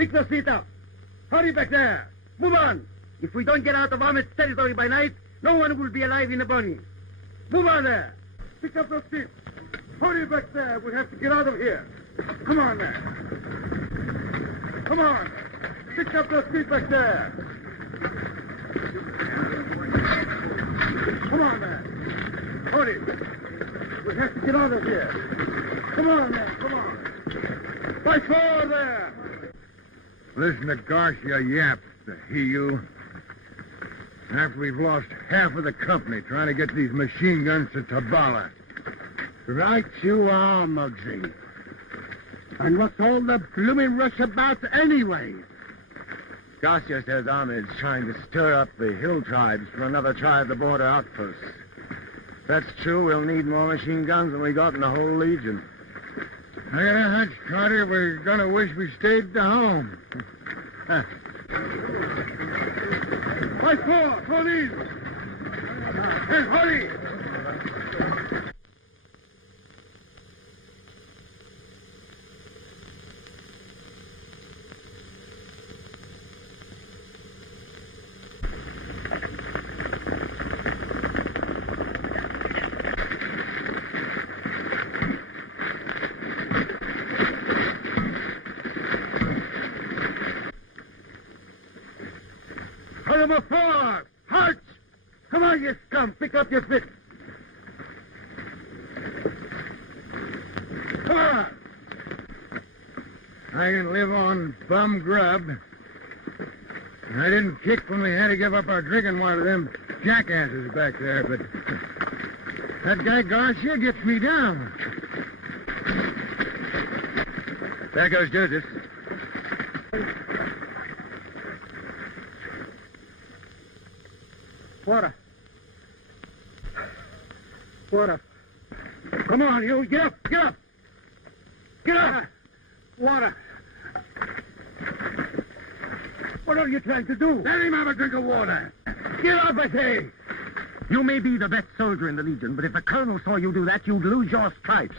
Pick the seat up. Hurry back there. Move on. If we don't get out of Ahmed's territory by night, no one will be alive in the morning. Move on there. Pick up those seats. Hurry back there. We have to get out of here. Come on there. Come on. Pick up those seats back there. Come on there. Hurry. We have to get out of here. Come on there. Come on. By four there. Listen to Garcia yap, the heel. After we've lost half of the company trying to get these machine guns to Tabala. Right you are, Muggsy. And what's all the blooming rush about anyway? Garcia says Ahmed's trying to stir up the hill tribes for another try at the border outpost. If that's true, we'll need more machine guns than we got in the whole Legion. I got a hunch, Carter, we're gonna wish we stayed to home. By four, police! And hurry! Number four! Halt! Come on, you scum! Pick up your fists! Come on! I can live on bum grub. I didn't kick when we had to give up our drinking water to them jackasses back there, but that guy Garcia gets me down. There goes Joseph. Water. Water. Come on, you. Get up. Get up. Get up. Water. What are you trying to do? Let him have a drink of water. Get up, I say. You may be the best soldier in the Legion, but if the colonel saw you do that, you'd lose your stripes.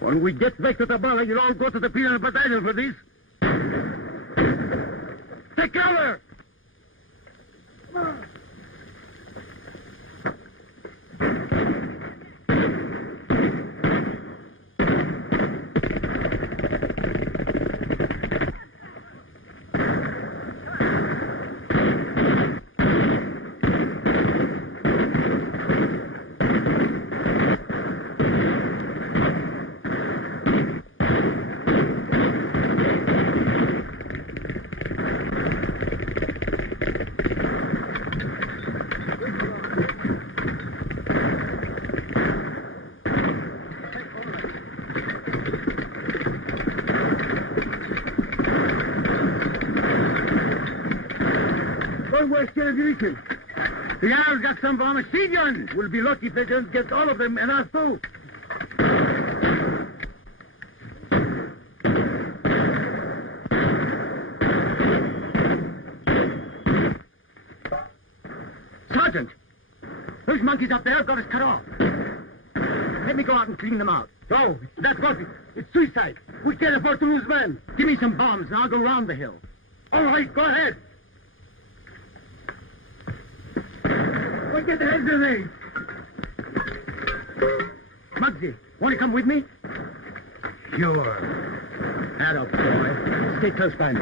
When we get back to Tabala, you'll all go to the penal battalion for this. Take cover! Come on. The Arabs got some of our machine guns. We'll be lucky if they don't get all of them, and us too. Sergeant! Those monkeys up there have got us cut off. Let me go out and clean them out. No, that's not it. It's suicide. We can't afford to lose men. Give me some bombs, and I'll go round the hill. All right, go ahead. Go get the hand grenade. Muggsy, want to come with me? Sure. Adult boy. Stay close by me.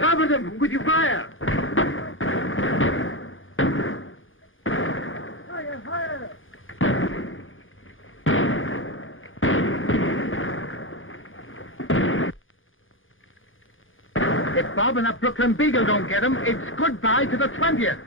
Cover them with your fire. Fire, fire. If Bob and that Brooklyn Beagle don't get him, it's goodbye to the 20th.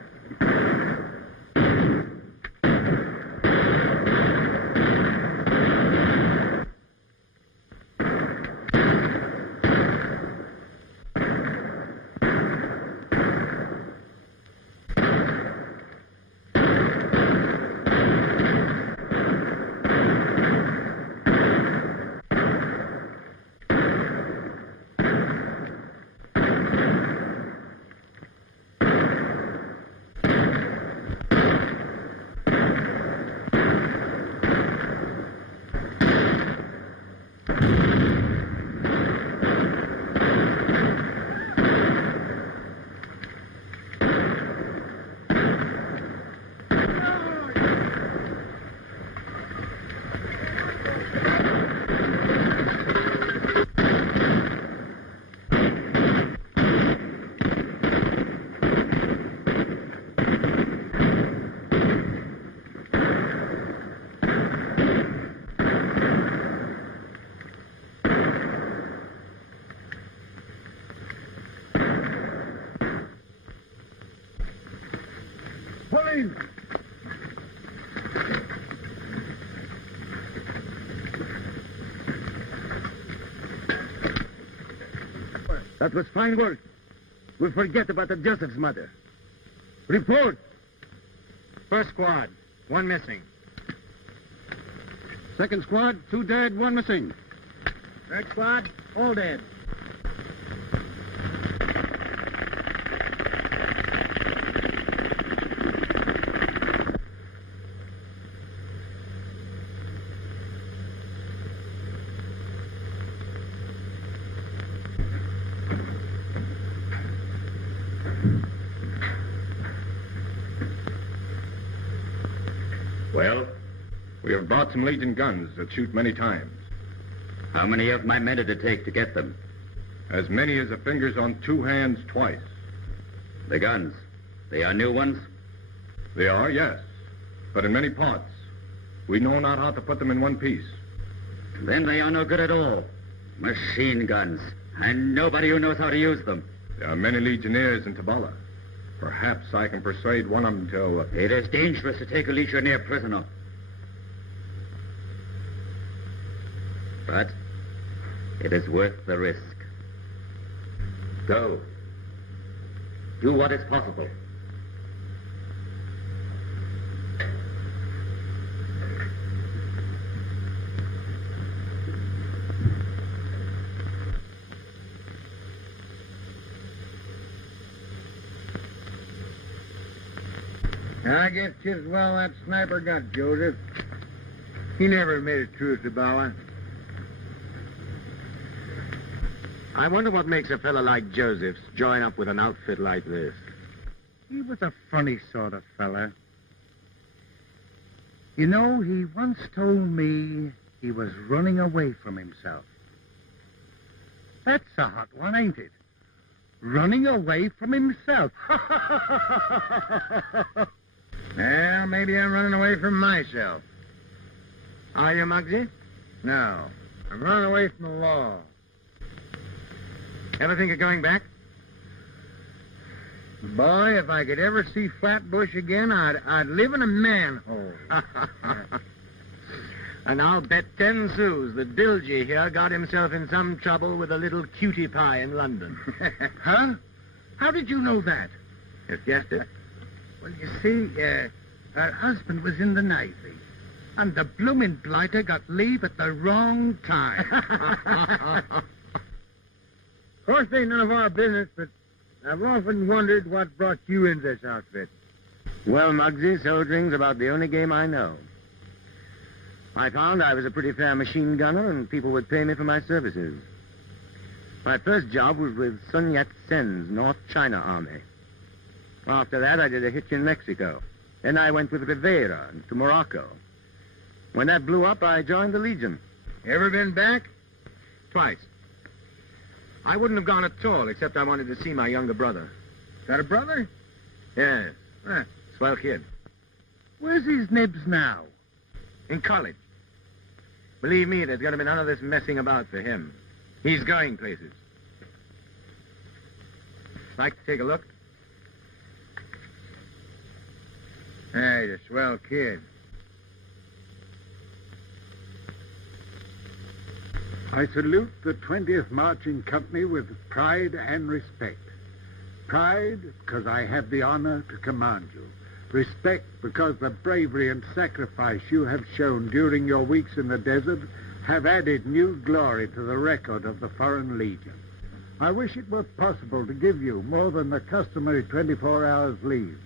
That was fine work. We'll forget about the Joseph's mother. Report. First squad, 1 missing. Second squad, 2 dead, 1 missing. Third squad, all dead. Well? We have brought some Legion guns that shoot many times. How many of my men did it take to get them? As many as the fingers on 2 hands twice. The guns. They are new ones? They are, yes. But in many parts. We know not how to put them in one piece. Then they are no good at all. Machine guns. And nobody who knows how to use them. There are many Legionnaires in Tabala. Perhaps I can persuade one of them to... It is dangerous to take a Legionnaire prisoner. But it is worth the risk. Go. Do what is possible. I guess just well that sniper got Joseph. He never made it through Tabala. I wonder what makes a fellow like Joseph's join up with an outfit like this. He was a funny sort of fella. You know, he once told me he was running away from himself. That's a hot one, ain't it? Running away from himself. Well, maybe I'm running away from myself. Are you, Muggsy? No, I'm running away from the law. Ever think of going back? Boy, if I could ever see Flatbush again, I'd live in a manhole. And I'll bet 10 sous that Bilgey here got himself in some trouble with a little cutie pie in London. Huh? How did you know that? Just guessed it. Well, you see, her husband was in the Navy. And the bloomin' blighter got leave at the wrong time. Of course, ain't none of our business, but I've often wondered what brought you in this outfit. Well, Muggsy, soldiering's about the only game I know. I found I was a pretty fair machine gunner, and people would pay me for my services. My first job was with Sun Yat-sen's North China Army. After that, I did a hitch in Mexico. Then I went with Rivera to Morocco. When that blew up, I joined the Legion. Ever been back? Twice. I wouldn't have gone at all, except I wanted to see my younger brother. Got a brother? Yes. Swell kid. Where's his nibs now? In college. Believe me, there's going to be none of this messing about for him. He's going places. Like to take a look? Hey, he's a swell kid. I salute the 20th Marching Company with pride and respect. Pride, because I have the honor to command you. Respect, because the bravery and sacrifice you have shown during your weeks in the desert have added new glory to the record of the Foreign Legion. I wish it were possible to give you more than the customary 24 hours leave.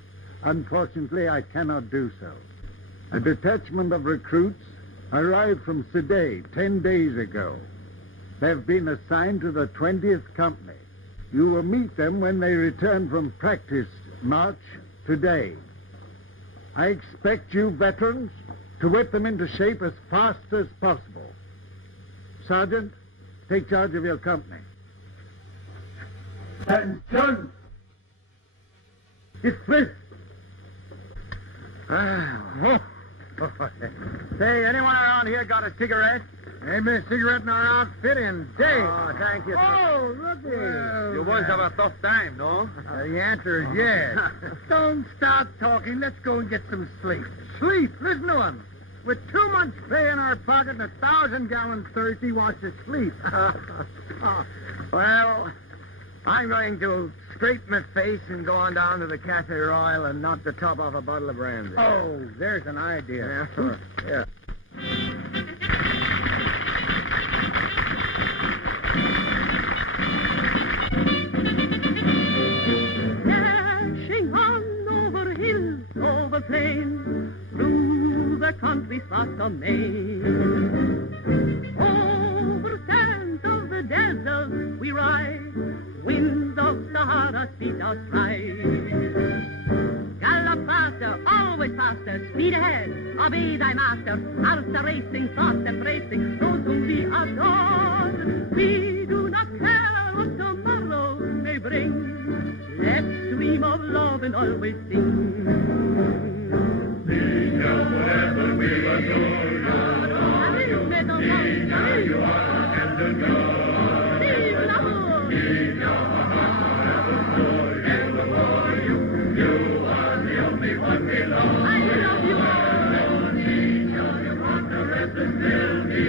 Unfortunately, I cannot do so. A detachment of recruits arrived from Side 10 days ago. They've been assigned to the 20th Company. You will meet them when they return from practice march today. I expect you veterans to whip them into shape as fast as possible. Sergeant, take charge of your company. Attention! Dismiss! Say, anyone around here got a cigarette? Ain't been a cigarette in our outfit in days. Oh, thank you, sir. Oh, looky. You boys have a tough time, no? The answer is yes. Don't start talking. Let's go and get some sleep. Sleep? Listen to him. With 2 months' pay in our pocket and 1,000-gallon thirst, he wants to sleep. Well, I'm going to scrape my face and go on down to the Café Royal and knock the top off a bottle of brandy. Oh, there's an idea. Yeah. Dashing on over hills, over plains, through the country far from Maine. Over sands of the desert we ride, winds of Sahara speed our stride. Gallop faster, always faster, speed ahead, obey thy master, faster racing, faster racing, those whom we adore. We do not care what tomorrow may bring, let's dream of love and always sing. Sing out forever, we adore you. Sing out you are and adore. Sing your heart forever for you, adore you. You are the only one we love. I love you all. Sing your heart the rest and fill me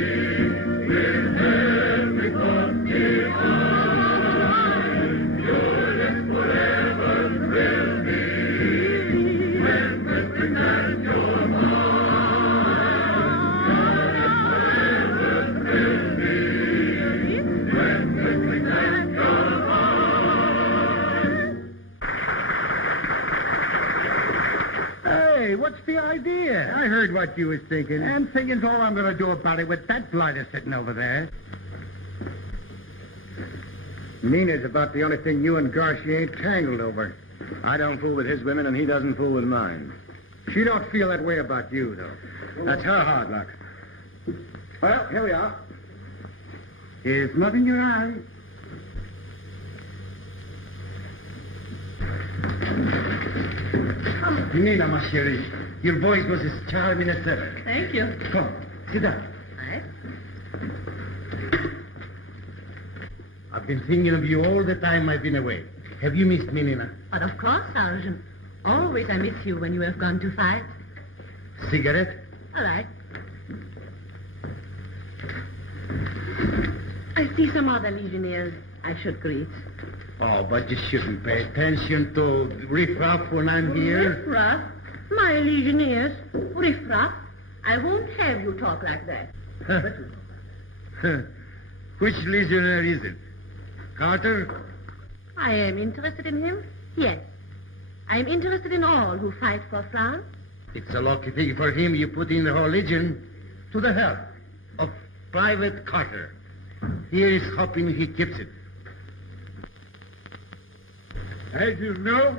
with every thought divine. Your lips forever thrill me when whispering that you're mine. Your lips forever thrill me when whispering that you're mine. Hey, what's the idea? I heard what you was thinking. I'm thinking's all I'm going to do about it with that blighter sitting over there. Nina's about the only thing you and Garcia ain't tangled over. I don't fool with his women, and he doesn't fool with mine. She don't feel that way about you, though. That's her hard luck. Well, here we are. There's mud in your eye. Nina, ma chérie, your voice was as charming as ever. Thank you. Come, sit down. Right. I've been thinking of you all the time I've been away. Have you missed me, Nina? But of course, Sergeant. Always I miss you when you have gone to fight. Cigarette? All right. I see some other legionnaires I should greet. Oh, but you shouldn't pay attention to riff-raff when I'm here. Riff-raff? My legionnaires? Riff-raff? I won't have you talk like that. Which legionnaire is it? Carter? I am interested in him? Yes. I am interested in all who fight for France. It's a lucky thing for him you put in the whole legion to the help of Private Carter. Here is hoping he keeps it. As you know,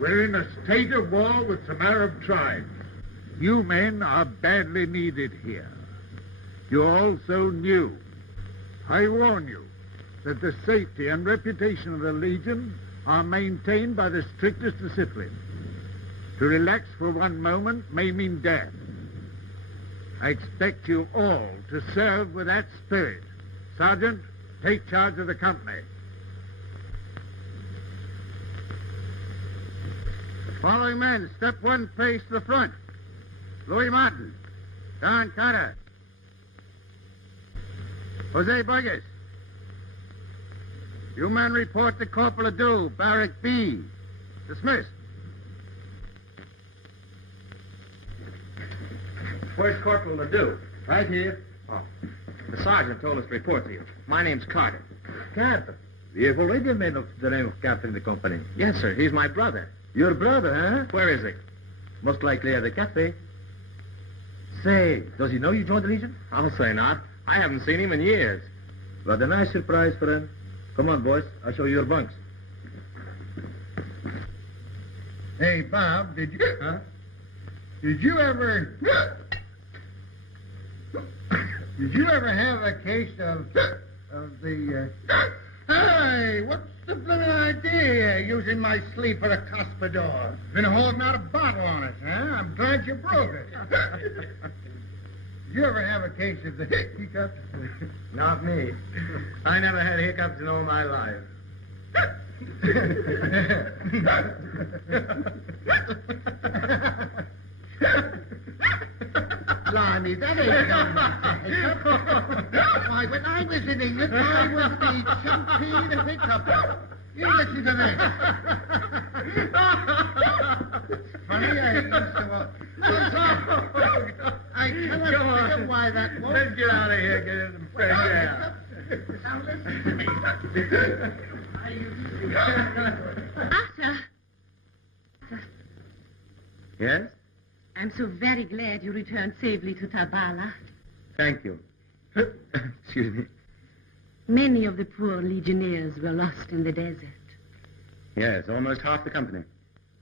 we're in a state of war with some Arab tribes. You men are badly needed here. You're also new. I warn you that the safety and reputation of the Legion are maintained by the strictest discipline. To relax for one moment may mean death. I expect you all to serve with that spirit. Sergeant, take charge of the company. Following men, step one pace to the front. Louis Martin. Don Carter. Jose Burgess. You men report to Corporal Adu, Barrack B. Dismissed. Where's Corporal Adu? Right here. Oh. The sergeant told us to report to you. My name's Carter. Carter. You have already made up the name of captain in the company. Yes, sir. He's my brother. Your brother, huh? Where is he? Most likely at the cafe. Say, does he know you joined the Legion? I'll say not. I haven't seen him in years. What a nice surprise for him. Come on, boys. I'll show you your bunks. Hey, Bob, did you ever... Did you ever have a case of the... Hey, what's the blooming idea using my sleep for a cuspidor? Been holding out a bottle on it, huh? I'm glad you broke it. Did you ever have a case of the hiccups? Not me. I never had hiccups in all my life. Blimey, that ain't no hiccup. why, when I was in England, I was the champion of pickup. You listen to this. Funny, I used to... I cannot figure why that was. Let's get out of here, get in some fresh air. Now listen to me. Garcia. Yes? I'm so very glad you returned safely to Tabala. Thank you. Excuse me. Many of the poor legionnaires were lost in the desert. Yes, almost half the company.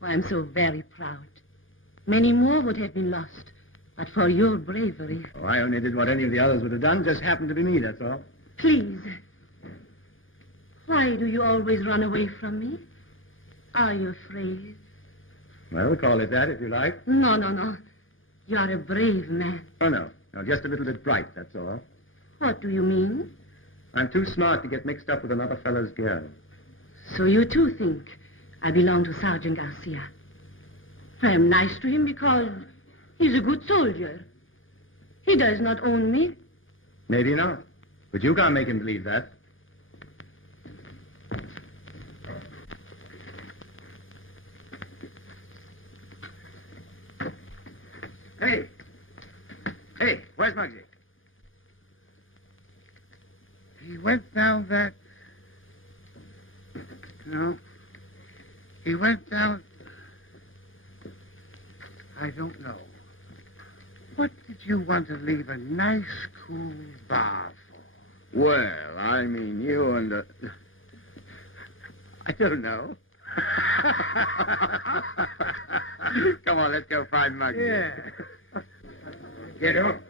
Oh, I'm so very proud. Many more would have been lost, but for your bravery. Oh, I only did what any of the others would have done. Just happened to be me, that's all. Please. Why do you always run away from me? Are you afraid? Well, call it that if you like. No, no, no. You are a brave man. Oh, no. No, just a little bit bright, that's all. What do you mean? I'm too smart to get mixed up with another fellow's girl. So you too think I belong to Sergeant Garcia. I am nice to him because he's a good soldier. He does not own me. Maybe not. But you can't make him believe that. Hey. Hey, where's Muggsy? He went down that... No. He went down... I don't know. What did you want to leave a nice, cool bar for? Well, I mean, you and the... I don't know. Come on, let's go find Muggsy. Yeah. Get up.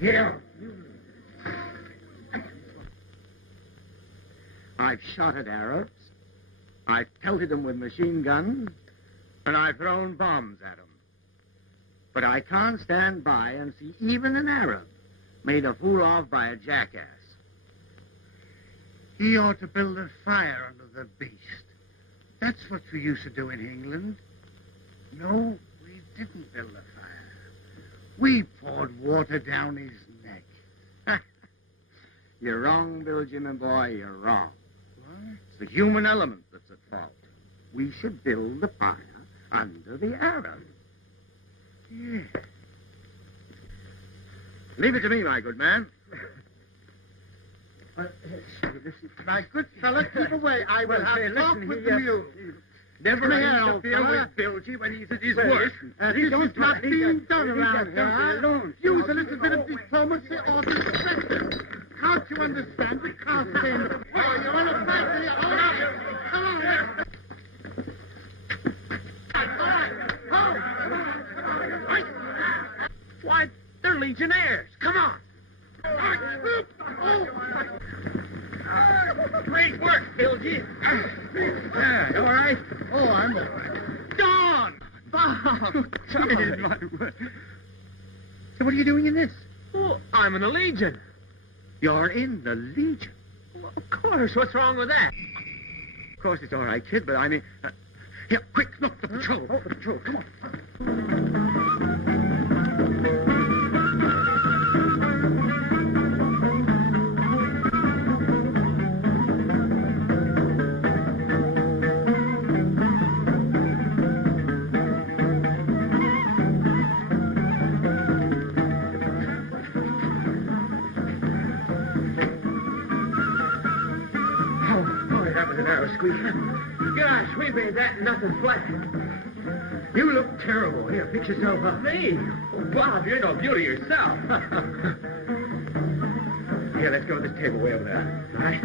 Get up. I've shot at Arabs. I've pelted them with machine guns. And I've thrown bombs at them. But I can't stand by and see even an Arab made a fool of by a jackass. He ought to build a fire under the beast. That's what we used to do in England. No, we didn't build a fire. We poured water down his neck. You're wrong, Bilgey, my boy, you're wrong. What? It's the human element that's at fault. We should build the fire under the Arab. Yeah. Leave it to me, my good man. My good fella, keep away. I will have talk with you. Never Come here, interfere old fella. with Bilgey when he's at his worst. This is not being done around here. Use a little bit of diplomacy or discretion. Can't you understand? We can't stand... Oh, you want to fight with your own... Come on. Why, they're legionnaires. Come on. Great work, Bilgey. Yeah, you all right? Oh, I'm all right. Dawn! Bob! So what are you doing in this? Oh, I'm in the Legion. You're in the Legion. Well, of course. What's wrong with that? Of course, it's all right, kid, but I mean... here, quick, look, the patrol. Oh, the patrol, come on. Gosh, we made that nothing flat. You look terrible. Here, fix yourself up. Me? Oh, Bob, you're no beauty yourself. Here, let's go to this table way over there. All right?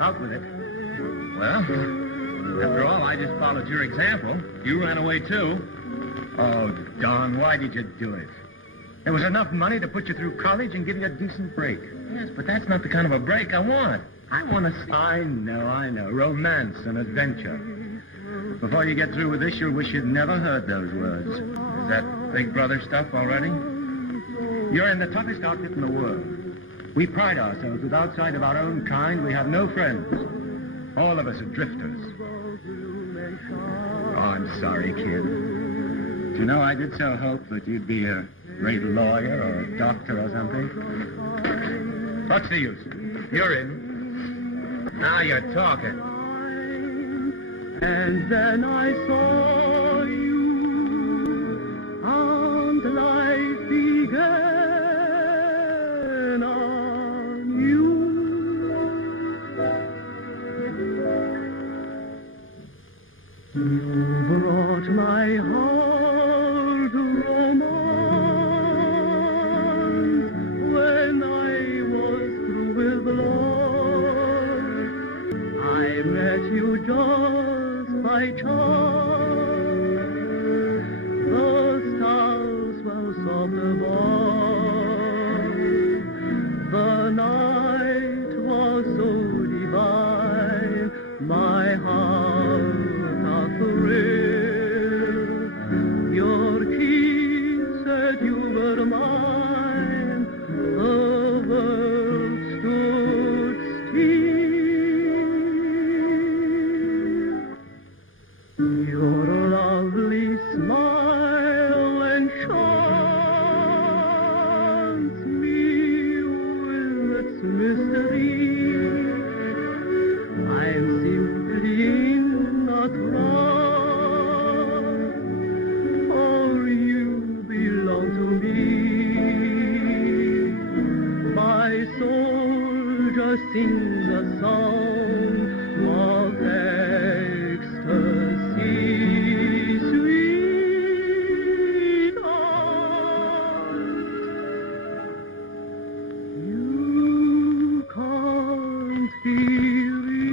Out with it. Well, after all, I just followed your example. You ran away, too. Oh, Don, why did you do it? There was enough money to put you through college and give you a decent break. Yes, but that's not the kind of a break I want. I want to... I know. Romance and adventure. Before you get through with this, you'll wish you'd never heard those words. Is that Big Brother stuff already? You're in the toughest outfit in the world. We pride ourselves that outside of our own kind, we have no friends. All of us are drifters. Oh, I'm sorry, kid. You know, I did so hope that you'd be a great lawyer or a doctor or something. What's the use? You're in. Now you're talking. And then I saw you, and life began anew. You brought my heart romance when I was through with love. I met you just by chance. The stars were soft above. The night was so divine. My heart a thrill. Your kiss said you were mine. The world stood still. Your lovely smile enchants me with its mystery. I'm simply in a trance, for you belong to me. My soul just sings a song of ecstasy, sweetheart. You can't be real.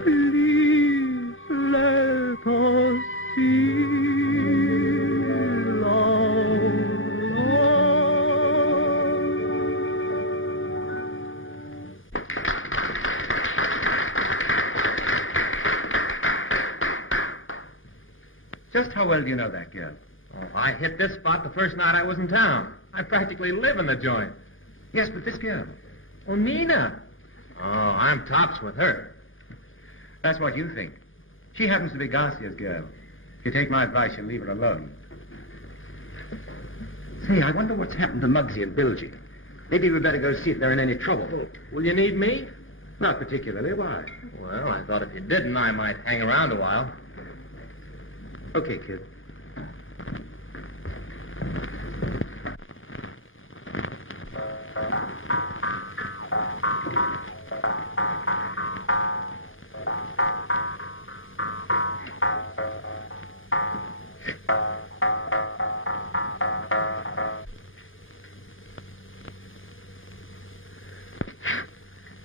Please let us feel our Just how well do you know that girl? Oh, I hit this spot the first night I was in town. I practically live in the joint. Yes, but this girl. Oh, Nina. Oh, I'm tops with her. That's what you think. She happens to be Garcia's girl. If you take my advice, you'll leave her alone. Say, I wonder what's happened to Muggsy and Bilgey. Maybe we'd better go see if they're in any trouble. Will you need me? Not particularly. Why? Well, I thought if you didn't, I might hang around a while. Okay, kid.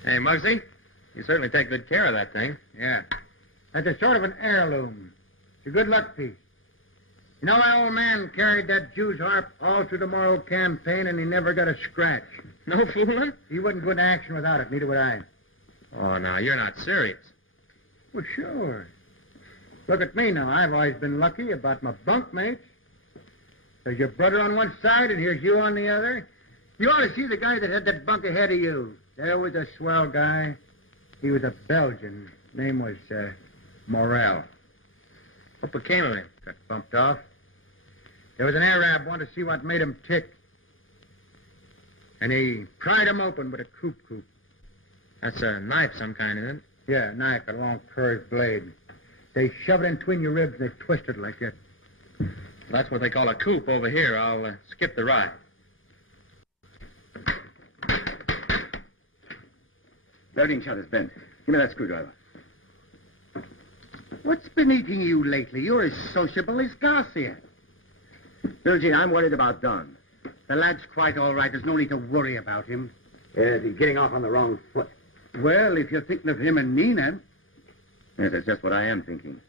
Hey, Muggsy, you certainly take good care of that thing. Yeah. That's a sort of an heirloom. It's a good luck piece. You know, my old man carried that Jew's harp all through the Morrow campaign, and he never got a scratch. No fooling? He wouldn't go into action without it, neither would I. Oh, now, you're not serious. Well, sure. Look at me now. I've always been lucky about my bunkmates. There's your brother on one side, and here's you on the other. You ought to see the guy that had that bunk ahead of you. There was a swell guy. He was a Belgian. Name was, Morel. What became of him? Got bumped off. There was an Arab wanted to see what made him tick. And he pried him open with a coop. That's a knife some kind, isn't it? Yeah, a knife, a long curved blade. They shove it in between your ribs and they twist it like that. That's what they call a coop over here. I'll skip the ride. Loading shot is bent. Give me that screwdriver. What's been eating you lately? You're as sociable as Garcia. Bilgey, I'm worried about Don. The lad's quite all right. There's no need to worry about him. Yes, he's getting off on the wrong foot. Well, if you're thinking of him and Nina... Yes, that's just what I am thinking.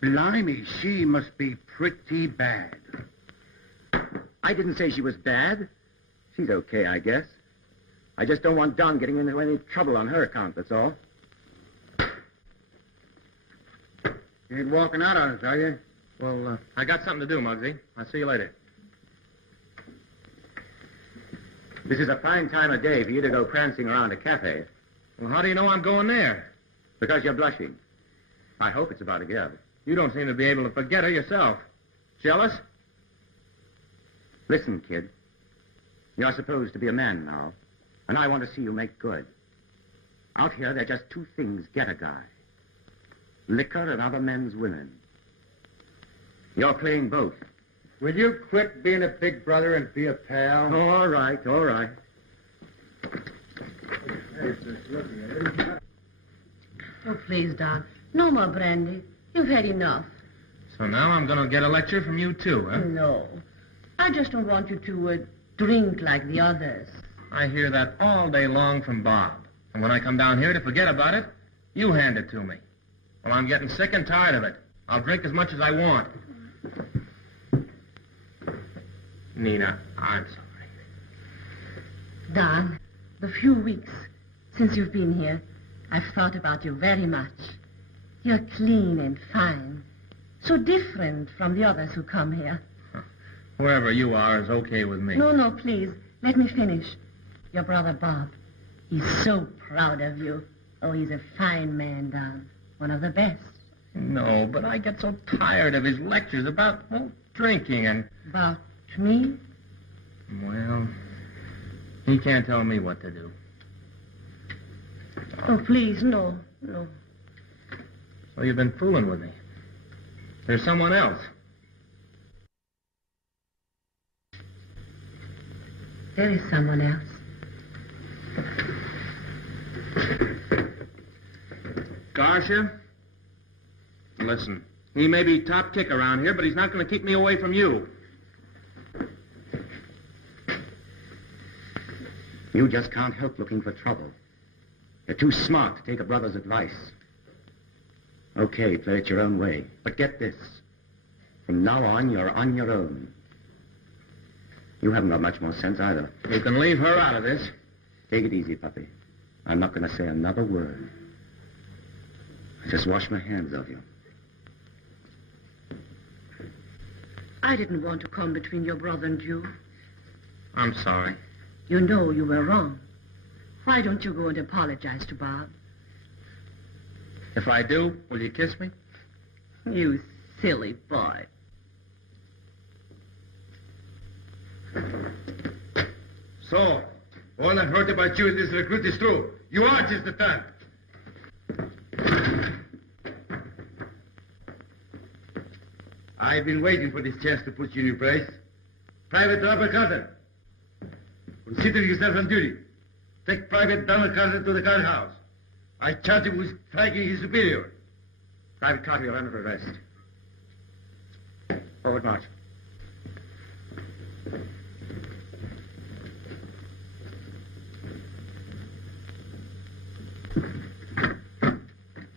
Blimey, she must be pretty bad. I didn't say she was bad. She's okay, I guess. I just don't want Don getting into any trouble on her account, that's all. You ain't walking out on us, are you? Well, I got something to do, Muggsy. I'll see you later. This is a fine time of day for you to go prancing around a cafe. Well, how do you know I'm going there? Because you're blushing. I hope it's about a girl. You don't seem to be able to forget her yourself. Jealous? Listen, kid. You're supposed to be a man now, and I want to see you make good. Out here, there are just two things get a guy. Liquor and other men's women. You're playing both. Will you quit being a big brother and be a pal? All right, all right. Oh, please, Doc. No more brandy. You've had enough. So now I'm going to get a lecture from you, too, huh? No. I just don't want you to drink like the others. I hear that all day long from Bob. And when I come down here to forget about it, you hand it to me. Well, I'm getting sick and tired of it. I'll drink as much as I want. Nina, I'm sorry. Don, the few weeks since you've been here, I've thought about you very much. You're clean and fine. So different from the others who come here. Wherever you are is okay with me. No, please. Let me finish. Your brother Bob, he's so proud of you. Oh, he's a fine man, Don. One of the best. No, but I get so tired of his lectures about, drinking and... About me? Well, he can't tell me what to do. Oh, please, no. So you've been fooling with me. There's someone else. There is someone else. Garcia? Listen, he may be top kick around here, but he's not going to keep me away from you. You just can't help looking for trouble. You're too smart to take a brother's advice. Okay, play it your own way. But get this. From now on, you're on your own. You haven't got much more sense either. You can leave her out of this. Take it easy, puppy. I'm not going to say another word. I just wash my hands of you. I didn't want to come between your brother and you. I'm sorry. You know you were wrong. Why don't you go and apologize to Bob? If I do, will you kiss me? You silly boy. So, all I've heard about you in this recruit is true. You are just the type. I've been waiting for this chance to put you in your place. Private Robert Carter, consider yourself on duty. Take Private Donald Carter to the guardhouse. I charge him with striking his superior. Private Carter, you're under arrest. Forward march.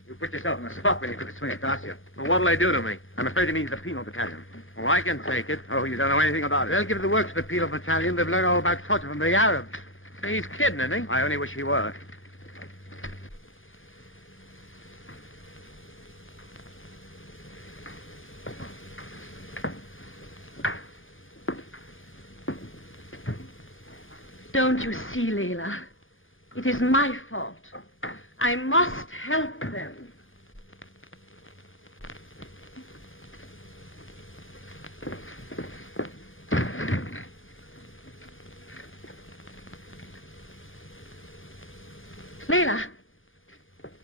You put yourself in the spot when you took a swing at Garcia. Well, what'll they do to me? I'm afraid he needs the penal battalion. Well, I can take it. Oh, you don't know anything about it. They'll give the works to the penal battalion. They've learned all about torture from the Arabs. He's kidding, isn't he? I only wish he were. Don't you see, Leila? It is my fault. I must help them. Leila,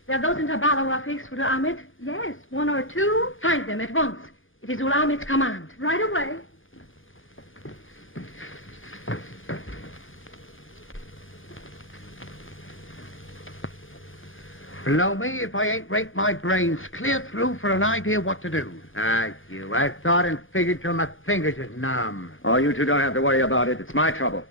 there are those in Tabala who are fixed for the Ahmed? Yes, one or two. Find them at once. It is Ul Hamid's command. Right away. Blow me if I ain't raked my brains clear through for an idea what to do. I thought and figured till my fingers is numb. Oh, you two don't have to worry about it. It's my trouble.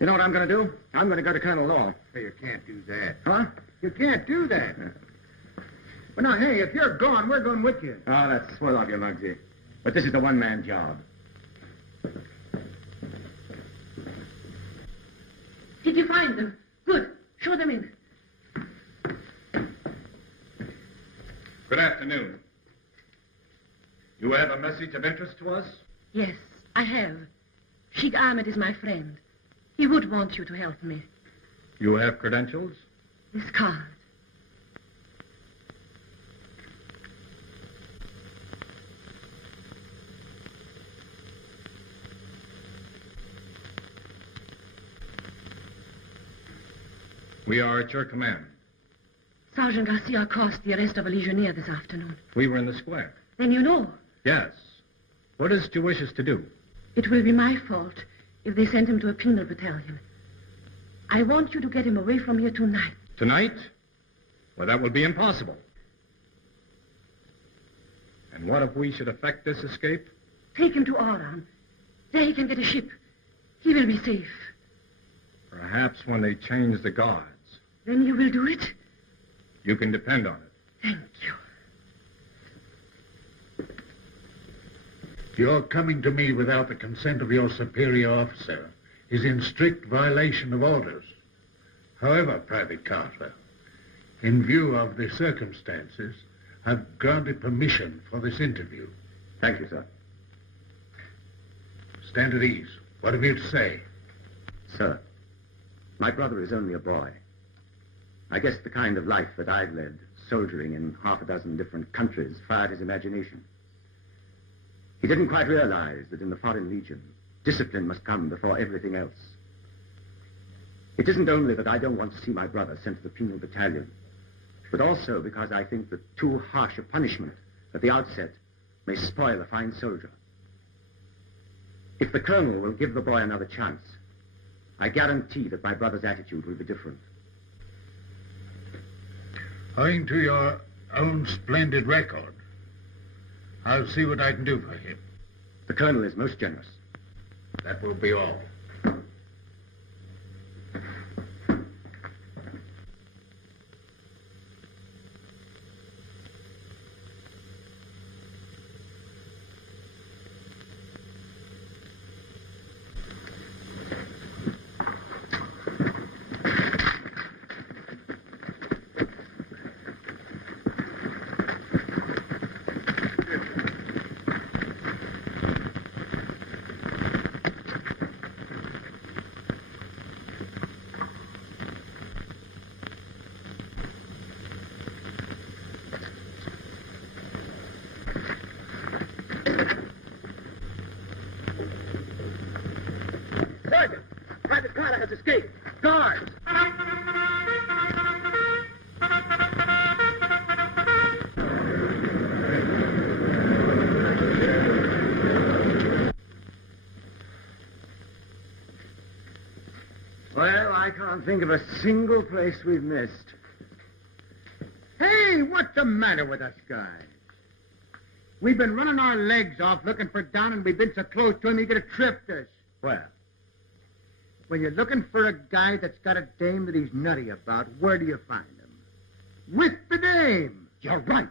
You know what I'm going to do? I'm going to go to Colonel Law. Hey, you can't do that. Huh? You can't do that. Well, now, hey, if you're gone, we're going with you. Oh, that's swell of you, Muggsy. But this is a one-man job. Did you find them? Good. Show them in. Good afternoon. You have a message of interest to us? Yes, I have. Sheik Ahmed is my friend. He would want you to help me. You have credentials? This card. We are at your command. Sergeant Garcia caused the arrest of a legionnaire this afternoon. We were in the square. Then you know. Yes. What is it you wish us to do? It will be my fault if they send him to a penal battalion. I want you to get him away from here tonight. Tonight? Well, that will be impossible. And what if we should effect this escape? Take him to Oran. There he can get a ship. He will be safe. Perhaps when they change the guards. Then you will do it? You can depend on it. Thank you. Your coming to me without the consent of your superior officer is in strict violation of orders. However, Private Carter, in view of the circumstances, I've granted permission for this interview. Thank you, sir. Stand at ease. What have you to say? Sir, my brother is only a boy. I guess the kind of life that I've led, soldiering in half a dozen different countries, fired his imagination. He didn't quite realize that in the Foreign Legion, discipline must come before everything else. It isn't only that I don't want to see my brother sent to the penal battalion, but also because I think that too harsh a punishment at the outset may spoil a fine soldier. If the colonel will give the boy another chance, I guarantee that my brother's attitude will be different. Owing to your own splendid record, I'll see what I can do for him. The colonel is most generous. That will be all. Private Carter has escaped. Guards! Well, I can't think of a single place we've missed. Hey, what's the matter with us guys? We've been running our legs off looking for Don, and we've been so close to him he could have tripped us. Where? When you're looking for a guy that's got a dame that he's nutty about, where do you find him? With the dame. You're right.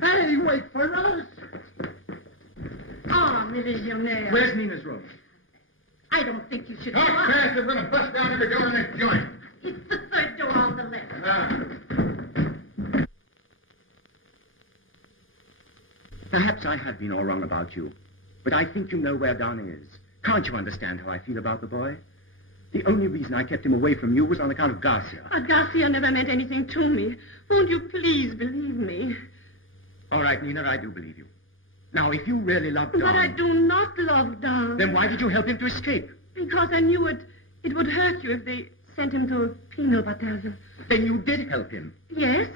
Hey, wait for us. Ah, mes legionnaires. Where's Nina's room? I don't think you should go Talk on. fast, we're going to bust down every door in this joint. It's the third door on the left. Perhaps I have been all wrong about you, but I think you know where Downing is. Can't you understand how I feel about the boy? The only reason I kept him away from you was on account of Garcia. Garcia never meant anything to me. Won't you please believe me? All right, Nina, I do believe you. Now, if you really love Don... But I do not love Don. Then why did you help him to escape? Because I knew it would hurt you if they sent him to a penal battalion. Then you did help him. Yes,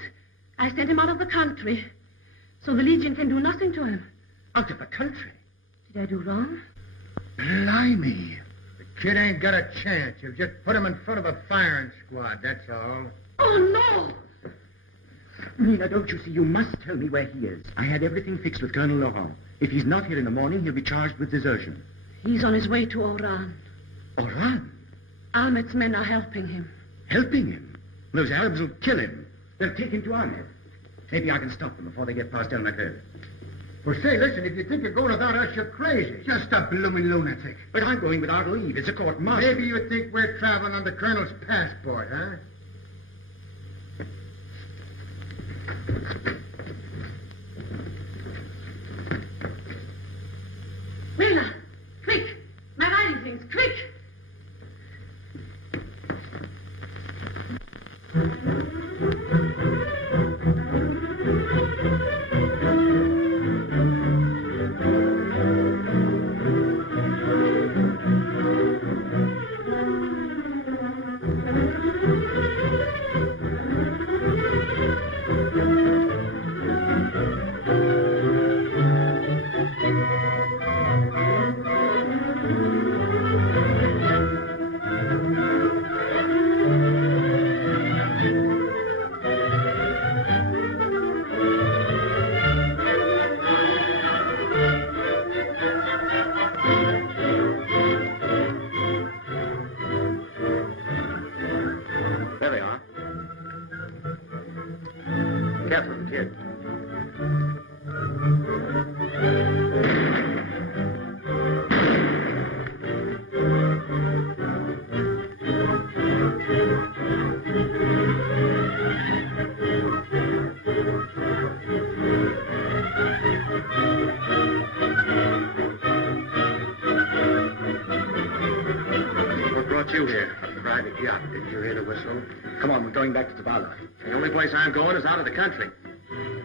I sent him out of the country, so the Legion can do nothing to him. Out of the country? Did I do wrong? Blimey. The kid ain't got a chance. You've just put him in front of a firing squad, that's all. Oh, no! Nina, don't you see? You must tell me where he is. I had everything fixed with Colonel Laurent. If he's not here in the morning, he'll be charged with desertion. He's on his way to Oran. Oran? Ahmed's men are helping him. Helping him? Those Arabs will kill him. They'll take him to Ahmed. Maybe I can stop them before they get past El Maghreb. Well, say, listen, if you think you're going without us, you're crazy. Just a blooming lunatic. But I'm going without leave. It's a court martial. Maybe you think we're traveling on the colonel's passport, huh? Mila, quick! My riding things, quick! You here? A private yacht. Did you hear the whistle? Come on, we're going back to Tabala. The only place I'm going is out of the country.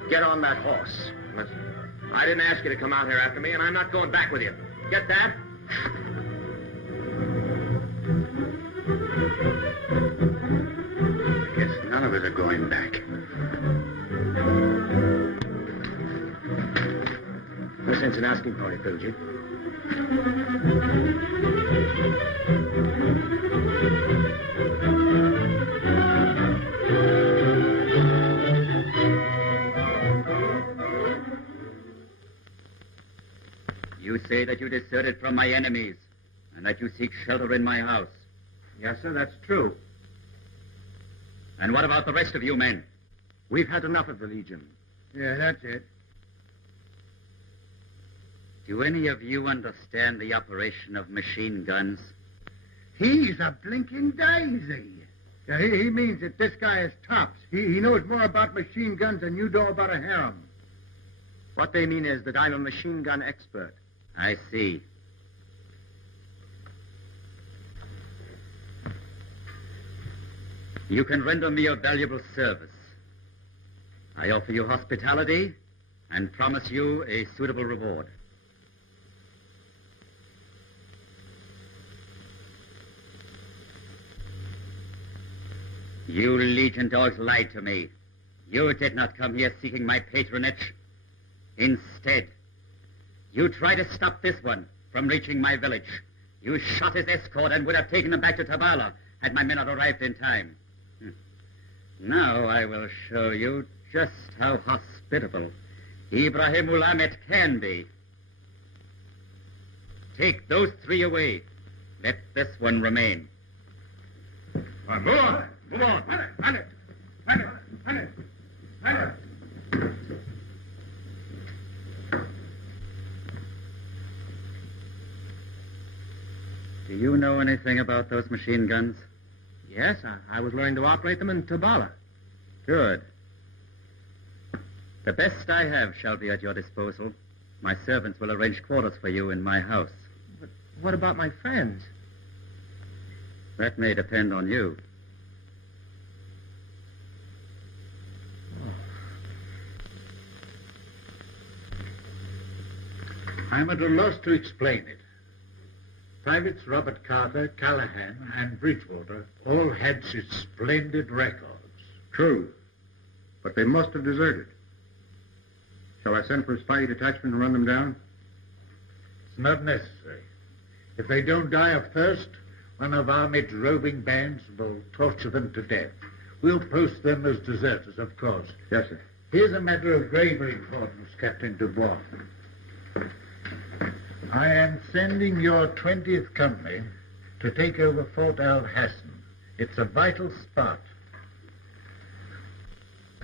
Get on that horse. Listen, I didn't ask you to come out here after me, and I'm not going back with you. Get that? I guess none of us are going back. No sense in asking for it, Bilgey. You say that you deserted from my enemies and that you seek shelter in my house. Yes, sir, that's true. And what about the rest of you men? We've had enough of the Legion. Yeah, that's it. Do any of you understand the operation of machine guns? He's a blinking daisy. Yeah, he means that this guy is tops. He knows more about machine guns than you know about a harem. What they mean is that I'm a machine gun expert. I see. You can render me a valuable service. I offer you hospitality and promise you a suitable reward. You Legion dogs lied to me. You did not come here seeking my patronage. Instead, you tried to stop this one from reaching my village. You shot his escort and would have taken him back to Tabala had my men not arrived in time. Now I will show you just how hospitable Ibrahim Ul Hamid can be. Take those three away. Let this one remain. Move on. Move on. Do you know anything about those machine guns? Yes, I was learning to operate them in Tabala. Good. The best I have shall be at your disposal. My servants will arrange quarters for you in my house. But what about my friends? That may depend on you. I'm at a loss to explain it. Privates Robert Carter, Callahan, and Bridgewater all had such splendid records. True. But they must have deserted. Shall I send for a spy detachment and run them down? It's not necessary. If they don't die of thirst, one of Ahmed's roving bands will torture them to death. We'll post them as deserters, of course. Yes, sir. Here's a matter of graver importance, Captain Dubois. I am sending your 20th Company to take over Fort Al Hassan. It's a vital spot.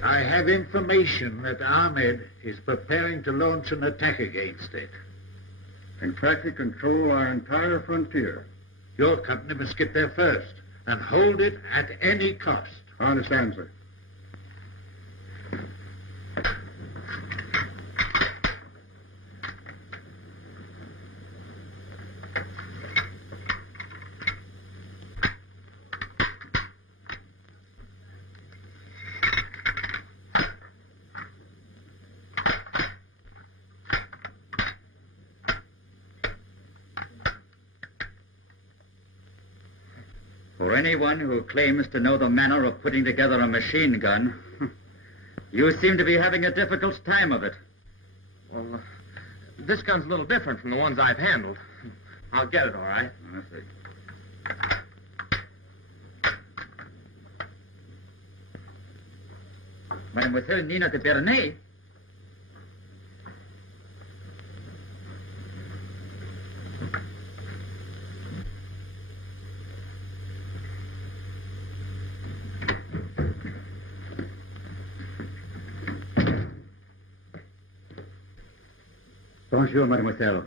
I have information that Ahmed is preparing to launch an attack against it. And practically control our entire frontier. Your company must get there first and hold it at any cost. I understand, sir. For anyone who claims to know the manner of putting together a machine gun, you seem to be having a difficult time of it. Well, this gun's a little different from the ones I've handled. I'll get it, all right. I see. Mademoiselle Nina de Bernay? Bonjour, mademoiselle.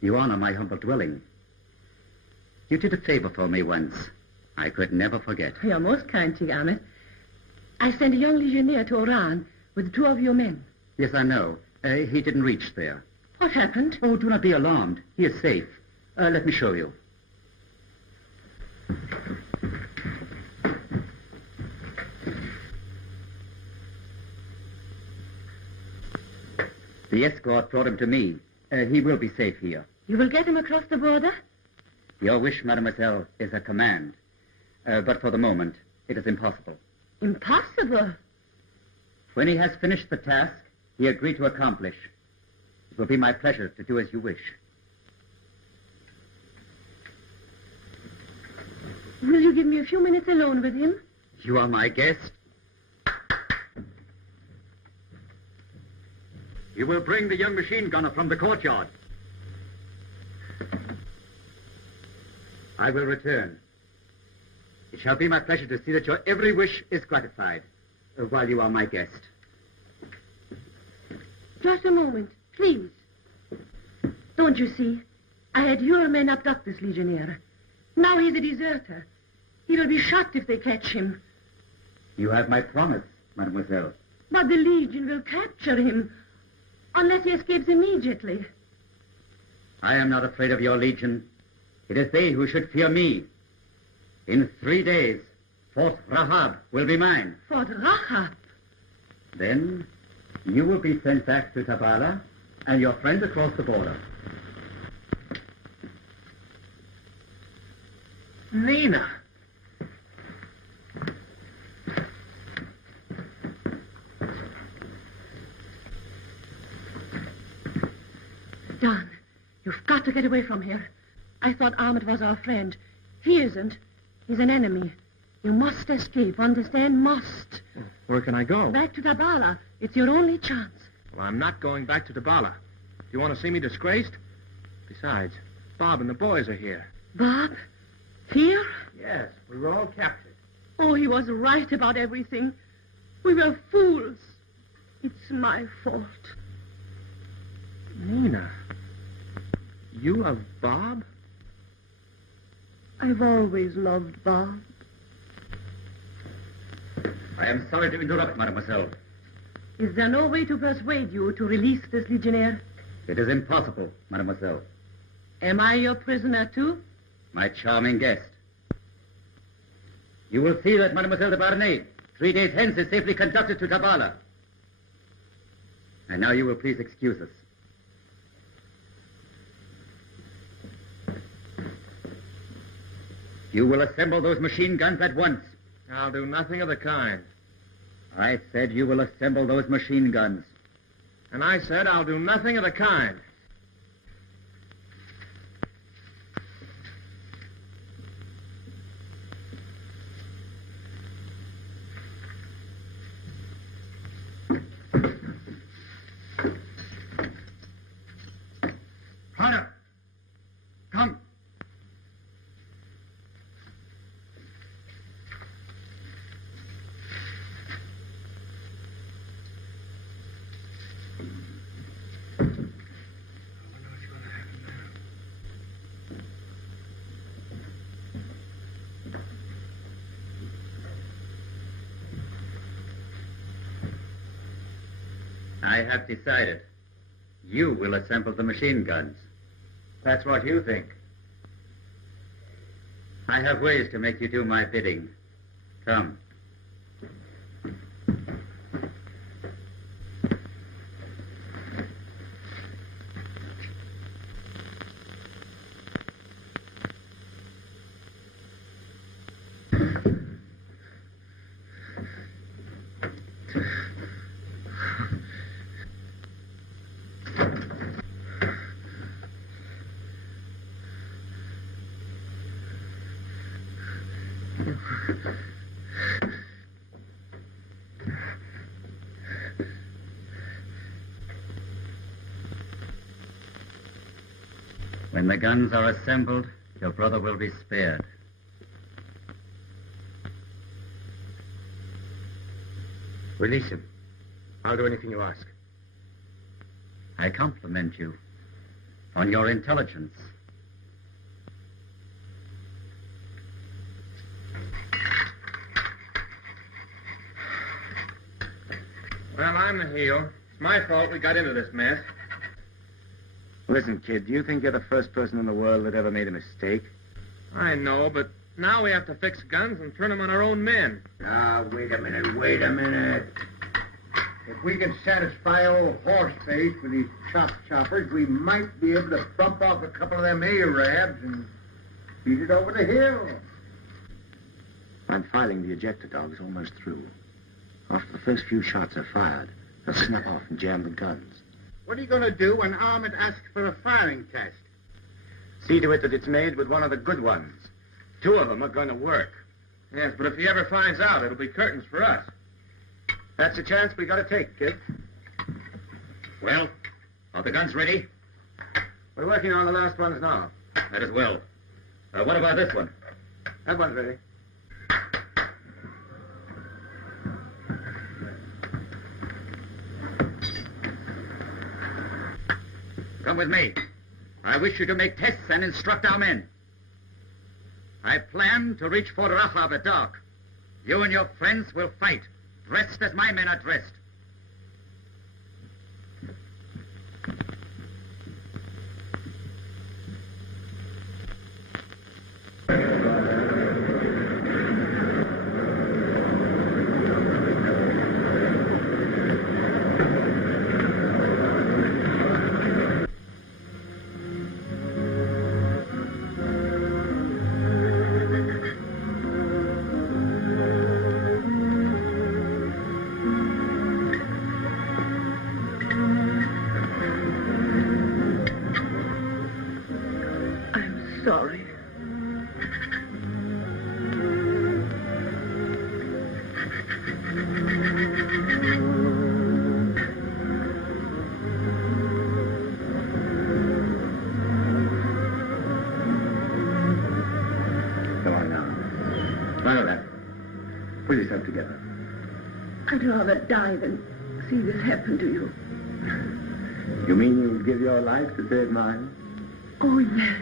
You honor my humble dwelling. You did a favor for me once. I could never forget. You're most kind, Sheik Ahmed. I sent a young legionnaire to Oran with 2 of your men. Yes, I know. He didn't reach there. What happened? Oh, do not be alarmed. He is safe. Let me show you. The escort brought him to me. He will be safe here. You will get him across the border? Your wish, mademoiselle, is a command. But for the moment, it is impossible. Impossible? When he has finished the task he agreed to accomplish, it will be my pleasure to do as you wish. Will you give me a few minutes alone with him? You are my guest. You will bring the young machine gunner from the courtyard. I will return. It shall be my pleasure to see that your every wish is gratified while you are my guest. Just a moment, please. Don't you see? I had your men abduct this legionnaire. Now he's a deserter. He will be shot if they catch him. You have my promise, mademoiselle. But the Legion will capture him unless he escapes immediately. I am not afraid of your legion. It is they who should fear me. In 3 days, Fort Rahab will be mine. Fort Rahab? Then you will be sent back to Tabala and your friends across the border. Nina. Don, you've got to get away from here. I thought Ahmed was our friend. He isn't. He's an enemy. You must escape, understand? Must. Where can I go? Back to Tabala. It's your only chance. Well, I'm not going back to Tabala. Do you want to see me disgraced? Besides, Bob and the boys are here. Bob? Here? Yes, we were all captured. Oh, he was right about everything. We were fools. It's my fault. Nina, you love Bob? I've always loved Bob. I am sorry to interrupt, mademoiselle. Is there no way to persuade you to release this legionnaire? It is impossible, mademoiselle. Am I your prisoner, too? My charming guest. You will see that Mademoiselle de Barnay, 3 days hence, is safely conducted to Tabala. And now you will please excuse us. You will assemble those machine guns at once. I'll do nothing of the kind. I said you will assemble those machine guns. And I said I'll do nothing of the kind. Carter, come. have decided. You will assemble the machine guns. That's what you think. I have ways to make you do my bidding. Come. When the guns are assembled, your brother will be spared. Release him. I'll do anything you ask. I compliment you on your intelligence. Well, I'm the heel. It's my fault we got into this mess. Listen, kid, do you think you're the first person in the world that ever made a mistake? I know, but now we have to fix guns and turn them on our own men. Wait a minute. If we can satisfy old Horseface with these choppers, we might be able to bump off a couple of them Arabs and beat it over the hill. I'm filing the ejector dogs almost through. After the first few shots are fired, they'll snap off and jam the guns. What are you going to do when Ahmed asks for a firing test? See to it that it's made with one of the good ones. 2 of them are going to work. Yes, but if he ever finds out, it'll be curtains for us. That's a chance we got to take, kid. Well, are the guns ready? We're working on the last ones now. That is well. What about this one? That one's ready. Come with me. I wish you to make tests and instruct our men. I plan to reach Fort Rahab at dark. You and your friends will fight, dressed as my men are dressed. Sorry. Come on now. Follow that. Pull yourself together. I'd rather die than see this happen to you. You mean you'd give your life to save mine? Oh, yes.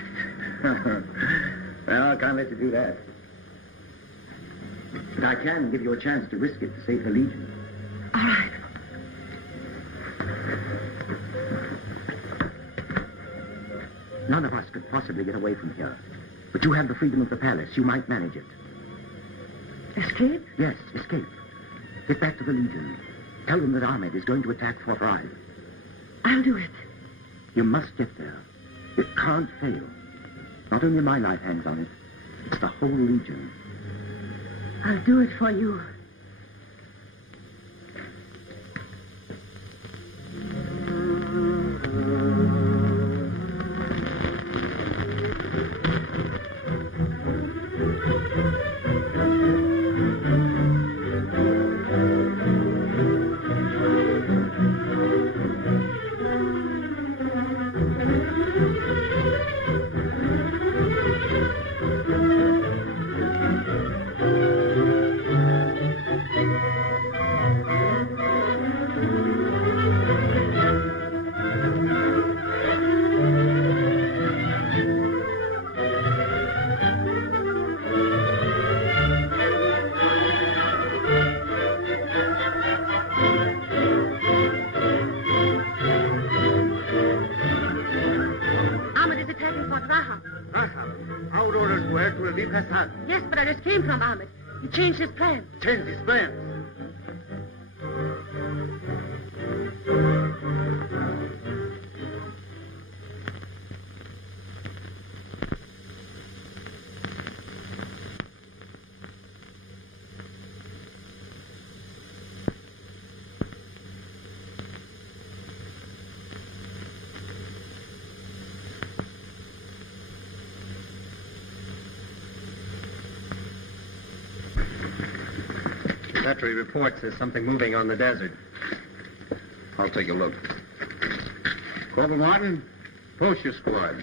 Well, I can't let you do that. But I can give you a chance to risk it to save the Legion. All right. None of us could possibly get away from here. But you have the freedom of the palace. You might manage it. Escape? Yes, escape. Get back to the Legion. Tell them that Ahmed is going to attack Fort Rye. I'll do it. You must get there. It can't fail. Not only my life hangs on it, it's the whole Legion. I'll do it for you. trespass. Yes, but I just came from Ahmed. He changed his plan. Change his plans. Battery reports there's something moving on the desert. I'll take a look. Corporal Martin, post your squad.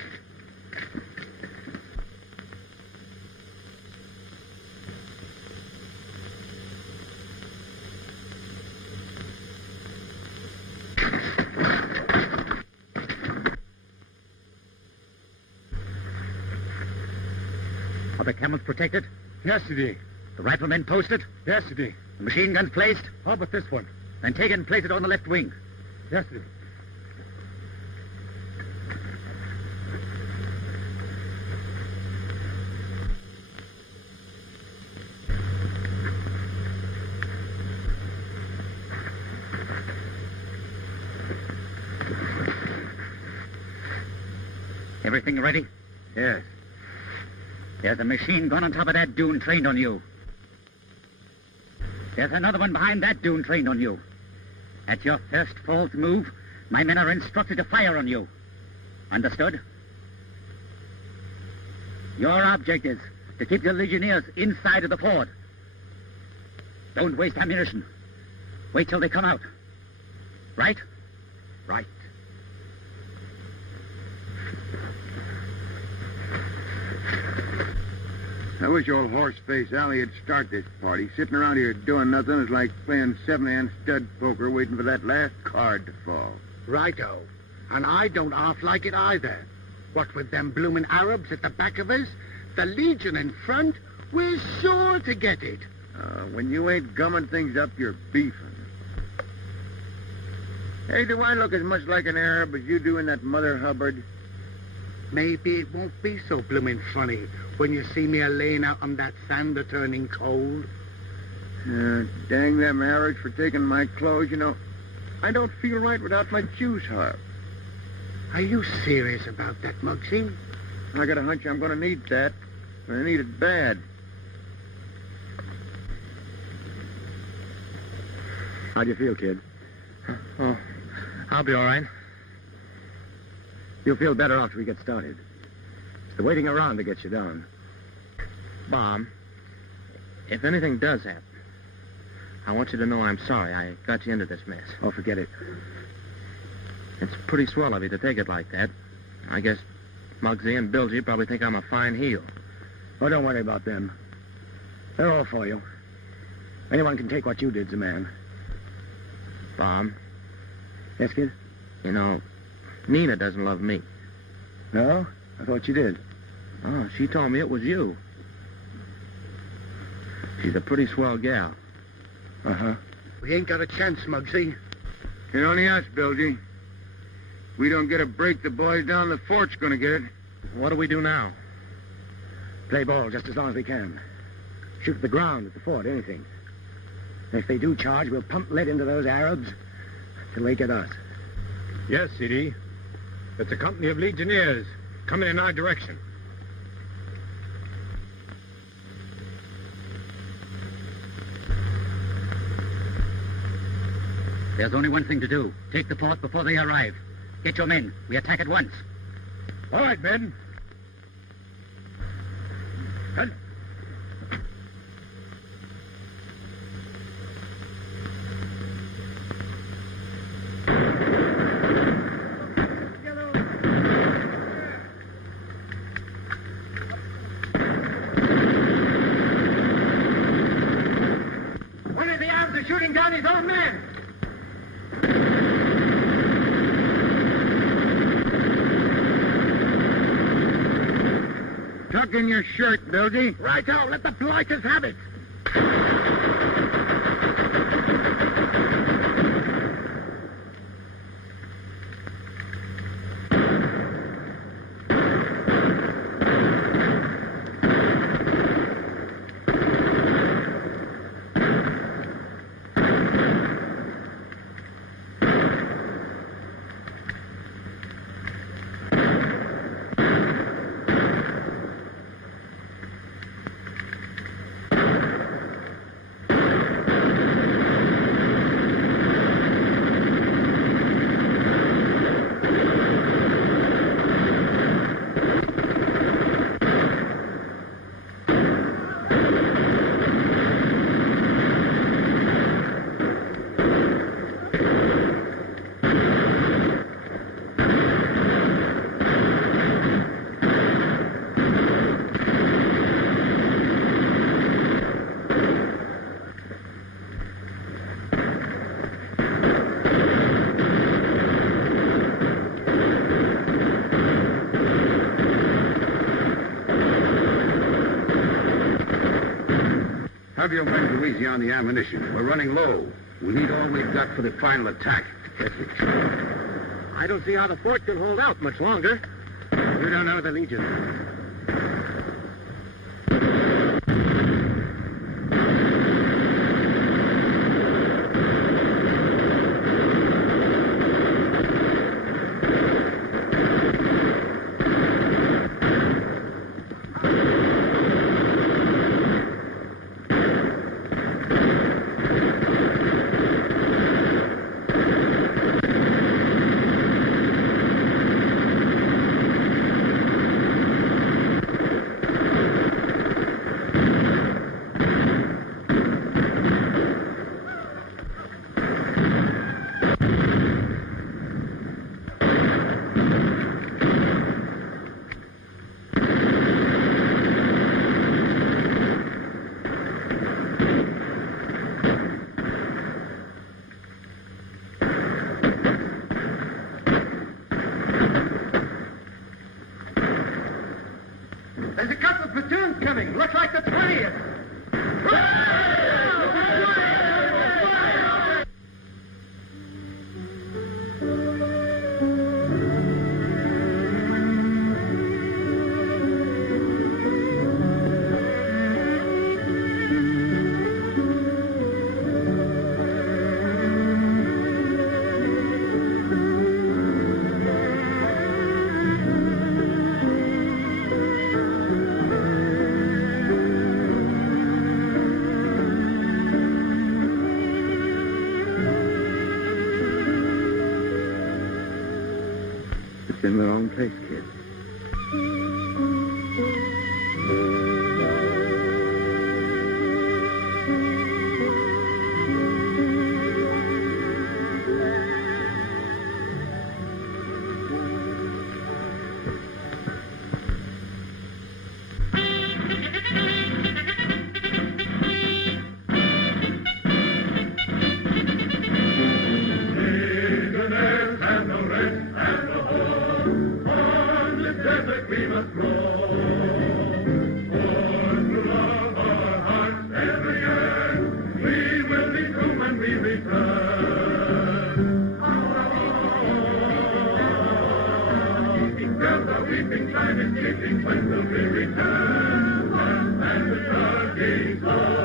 Are the camels protected? Yesterday. The riflemen posted? Yesterday. The machine guns placed? How about this one? Then take it and place it on the left wing. Yesterday. Everything ready? Yes. There's a machine gun on top of that dune trained on you. There's another one behind that dune trained on you. At your first false move, my men are instructed to fire on you. Understood? Your object is to keep your legionnaires inside of the fort. Don't waste ammunition. Wait till they come out. Right? Right. I wish old horse-face Allie would start this party. Sitting around here doing nothing is like playing seven-hand stud poker waiting for that last card to fall. Righto. And I don't half like it either. What with them bloomin' Arabs at the back of us, the Legion in front, we're sure to get it. When you ain't gumming things up, you're beefing. Hey, do I look as much like an Arab as you do in that Mother Hubbard? Maybe it won't be so bloomin' funny when you see me a-laying out on that sand a-turning cold. Dang them Arabs for taking my clothes. You know, I don't feel right without my juice harp. Are you serious about that, Muggsy? I got a hunch I'm going to need that. I need it bad. How do you feel, kid? Oh, I'll be all right. You'll feel better after we get started. It's the waiting around that gets you down. Bob, if anything does happen, I want you to know I'm sorry I got you into this mess. Oh, forget it. It's pretty swell of you to take it like that. I guess Muggsy and Bilgey probably think I'm a fine heel. Oh, don't worry about them. They're all for you. Anyone can take what you did's a man. Bob, Yes, kid? you know, Nina doesn't love me. No? I thought you did. Oh, she told me it was you. She's a pretty swell gal. Uh-huh. We ain't got a chance, Muggsy. It's only us, Bilgey. We don't get a break, the boys down the fort's going to get it. What do we do now? Play ball just as long as we can. Shoot at the ground, at the fort, anything. And if they do charge, we'll pump lead into those Arabs till they get us. Yes, CD. It's a company of legionnaires coming in our direction. There's only one thing to do. Take the fort before they arrive. Get your men. We attack at once. All right, men. Head. One of the Arabs is shooting down his own men. Tuck in your shirt, Bilgey. Righto, let the blighters have it. Have your men go easy on the ammunition. We're running low. We need all we've got for the final attack. I don't see how the fort can hold out much longer. You don't know the Legion. There's a couple of platoons coming. Looks like the 20th. It's in the wrong place, kid. When will we return? And the stargaze